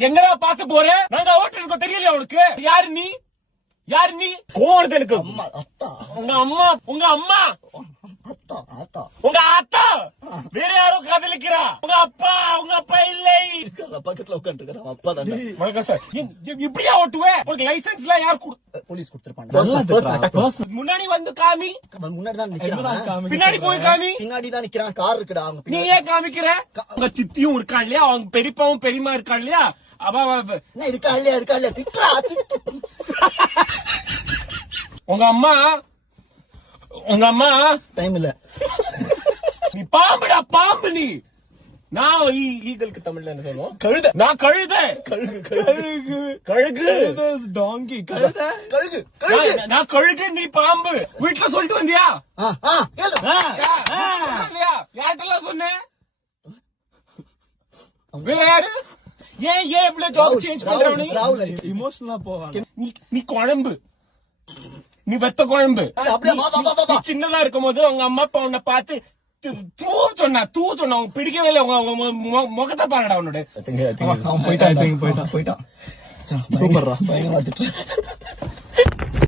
எங்கடா பாத்து போற? நாங்க ஓட்டு இருக்கோம் தெரியல உனக்கு? யாரு நீ? யாரு நீ? கோவணத்து எனக்கு அம்மா, அத்தா, உங்க அம்மா உங்க அம்மா. அத்தா. உங்க அத்தா வேற யாரோ காதலிக்கிறா உங்க அப்பா உங்க அப்பா இல்லை இருக்காரா, பக்கத்துல உட்காந்துருக்காரு அவன் அப்பா இப்படியா ஓட்டுவேன் உனக்கு லைசன்ஸ் எல்லாம் யார் கொடு போலீஸ் attack. முன்னாடி வந்து காமி. முன்னாடி தான் நிக்கிறான். பின்னாடி போய் காமி. பின்னாடி தான் நிக்கிறான். கார் இருக்குடா அவங்க நீ. ஏன் காமிக்கிற? உங்க சித்தியும் இருக்கான் இல்லையா? அவங்க பெரியப்பாவும் பெரியமா இருக்கான் இல்லையா? அவ இருக்கா இல்லையா இருக்கா இல்லையா? திட்டு. உங்க அம்மா உங்க அம்மா டைம் இல்ல. நீ பாம்புடா பாம்பு நீ. நான் ஈ- ஈகளுக்கு தமிழ்ல என்ன சொல்லுவோம்? கழுத. நான் கழுத. கழுகு கழுகு. கழுகு. டாங்கி கழுத. கழுகு. கழுகு. நான் கழுகு நீ பாம்பு. வீட்டுல சொல்லிட்டு வந்தியா? யார்கிட்டலாம் சொன்னேன் யாரு? ஏன் ஏன் இவ்வளவு ஜாப் சேஞ்ச். இமோஷனலா போவாங்க நீ நீ குழம்பு. நீ வெத்த குழம்பு. சின்னதா இருக்கும் போது அவங்க அம்மா அப்பா உன்னை பார்த்து து- சொன்னா தூ சொன்னா உனக்கு பிடிக்கவே இல்லை உங்க- முகத்தை பாருடா உன்னோட. போயிட்டான் போயிட்டான். போயிட்டான். சூப்பர்ரா. பயங்கரமா.